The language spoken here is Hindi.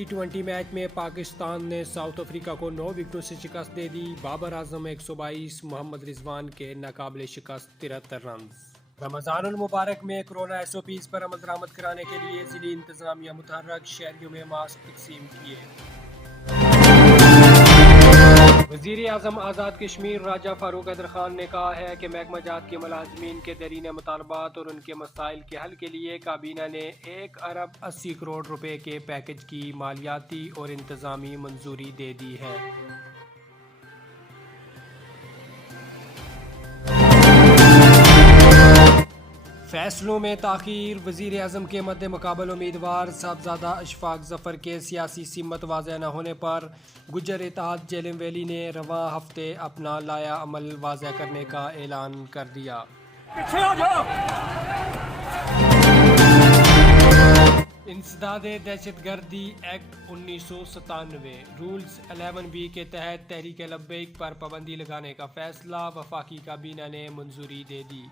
T20 मैच में पाकिस्तान ने साउथ अफ्रीका को 9 विकेटों से शिकस्त दे दी। बाबर आजम 122, मोहम्मद रिजवान के नाकाबिले शिकस्त 73 रन। रमजानुल मुबारक में कोरोना SOPs पर अमल दरामद कराने के लिए जिली इंतजामिया मुतहर्रक, शहरियों में मास्क तकसीम किए। वज़ीर आज़म आज़ाद कश्मीर राजा फारूक हैदर खान ने कहा है कि महकमा जात के मुलाजमीन के दरीन मुतालबात और उनके मसाइल के हल के लिए काबीना ने 1 अरब 80 करोड़ रुपए के पैकेज की मालियाती और इंतज़ामी मंजूरी दे दी है। फैसलों में ताख़ीर, वज़ीर आज़म के मद्दे मुकाबल उम्मीदवार साहबजादा अशफाक ज़फ़र के सियासी सिमत वाज़ेह न होने पर गुज्जर इत्तेहाद जेलिम वैली ने रवां हफ्ते अपना लाया अमल वाज़ेह करने का ऐलान कर दिया। इंसदादे दहशतगर्दी एक्ट 1997 रूल्स 11B के तहत तहरीक लब्बैक पर पाबंदी लगाने का फैसला वफाकी काबीना ने मंजूरी दे दी।